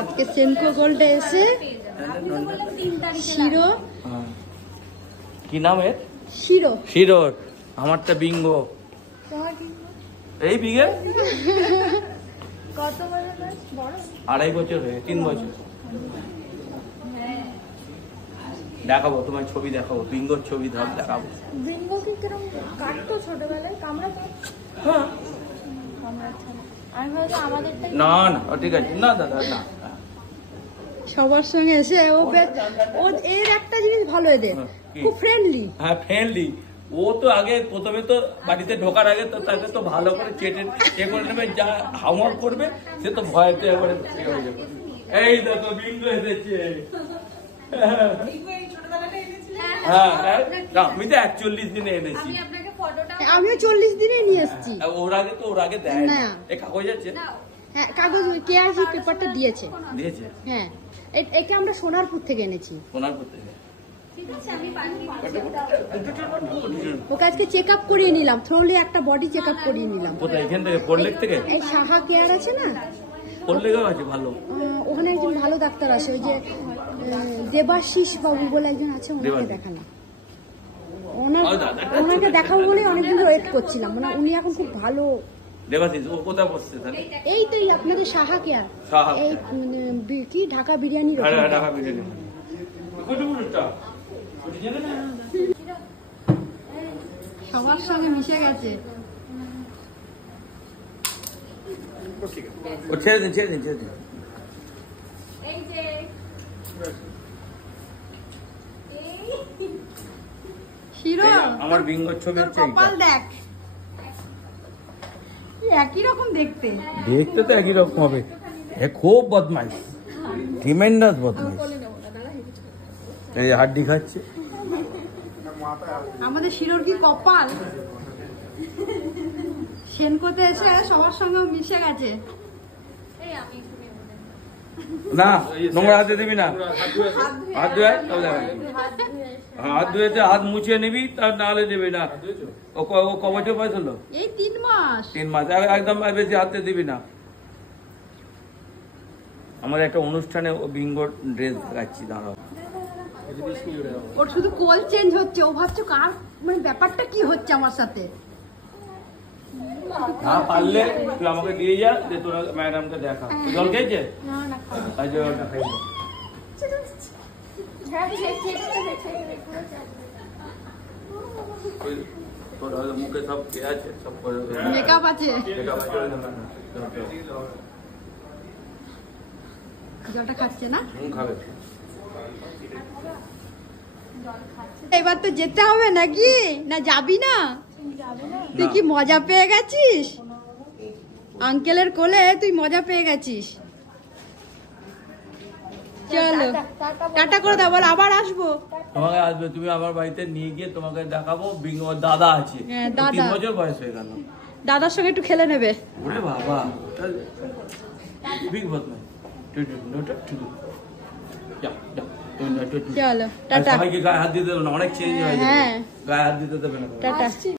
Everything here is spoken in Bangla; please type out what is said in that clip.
আজকে সেনকো গোল্ডে এসে শিরো, কি নাম এর? শিরো। শিরোর আমারটা বিঙ্গো। এই বিঘে কত বড়? 2.5 বছর হয়ে 3 বছর। দেখাবো তোমার ছবি, দেখাবো বিঙ্গোর ছবি দেখাবো। বিঙ্গো কি কিরকম কাটতো ছোটবেলায়? কামড়াতো? হ্যাঁ। আমি ভাবছি আমাদেরটাই। না না ঠিক আছে, না দাদা না। সবার সঙ্গে এসে ও এর একটা জিনিস ভালো, এদের খুব ফ্রেন্ডলি। হ্যাঁ ফ্রেন্ডলি। ও তো আগে প্রথমে তো বাড়িতে ঢোকার আগে তো তাকে তো ভালো করে চেটে করে নেবে, যা হামওয়ার্ক করবে সে তো ভয়তে একবারে এই দেখো বিঙ্গো এসেছে। হ্যাঁ আমি তো 41 দিনে এনেছি। আমিও 40 দিনে নিয়ে এসেছি। ওর আগে দেয় না। এই কাগজ আছে? হ্যাঁ কাগজ, কেআরসি পেপারটা দিয়েছে। হ্যাঁ এটা আমরা সোনারপুর থেকে এনেছি। সোনারপুর থেকে। ওকে আজকে চেক আপ করিয়ে নিলাম, থ্রোলি একটা বডি চেক আপ করিয়ে নিলাম। কোথায়? এখান থেকে কোল্লেক থেকে? এই সাহা কেয়ার আছে না, কোল্লেগও আছে ভালো। ওখানে একজন ভালো ডাক্তার আছে, ওই যে দেবাশিস বাবু বলে একজন আছে, ওনাকে দেখালাম। ওনাকে দেখাবো বলে অনেকদিন ওয়েট করছিলাম, মানে উনি এখন খুব ভালো। দেবাশিস ও কোথায় বসছে তাহলে? এই তো আপনাদের সাহা কেয়ার, এই কি ঢাকা বিরিয়ানি। ঢাকা বিরিয়ানি সবার সঙ্গে মিশে গেছে। ও ছেড়ে দিন, ছেড়ে দিন, ছেড়ে দিন। শিরো আমার বিঙ্গোর ছবি হচ্ছে কপাল দেখ, একই রকম দেখতে। দেখতে তো একই রকম হবে। এ খুব বদমাইশ, ট্রিমেন্ডাস বদমাইশ। এই হাড্ডি খাচ্ছে। আমাদের শিরোর কি কপাল, সেনকোতে এসে সবার সঙ্গে মিশে গেছে। না নোংরা হাতে দিবি না, হাত ধুয়ে হাত ধুয়েছে, হাত মুছিয়ে নিবি, তার নাহলে দিবি না। ও ক বছর বয়স হলো? এই 3 মাস। 3 মাস। একদম বেশি হাতে দিবি না। আমার একটা অনুষ্ঠানে ও বিঙ্গোর ড্রেস দেখাচ্ছি, দাঁড়াও। ওর শুধু কোল চেঞ্জ হচ্ছে, ও ভাবছো কার মানে ব্যাপারটা কি হচ্ছে আমার সাথে। না পারলে তুই আমাকে দিয়ে যা, যে তোর ম্যাডামকে দেখা। জল খেয়েছে? জলটা খাইছে। তোর মুখে সব কে আছে, সব মেকআপ আছে। জলটা খাচ্ছে না? খাবে। এবার তো যেতে হবে নাকি? না যাবি না? তুই কি মজা পেয়ে গেছিস? আঙ্কেলের কোলে তুই মজা পেয়ে গেছিস। চলো টাটা করে দাও, বল আবার আসবো। তোমাকে আসবে, তুমি আমার বাড়িতে নিয়ে গিয়ে তোমাকে দেখাবো। বিঙ্গোর দাদা আছে, 3 বছর বয়স হয়ে গেল। দাদার সঙ্গে একটু খেলে নেবে। ওরে বাবা, বিগ বদমাইশ। চলো টাটা। সবাইকে গায়ে হাত দিতে দেবে না, অনেক চেঞ্জ হয়ে যাবে। গায়ে হাত দিতে দেবে না। টাটা।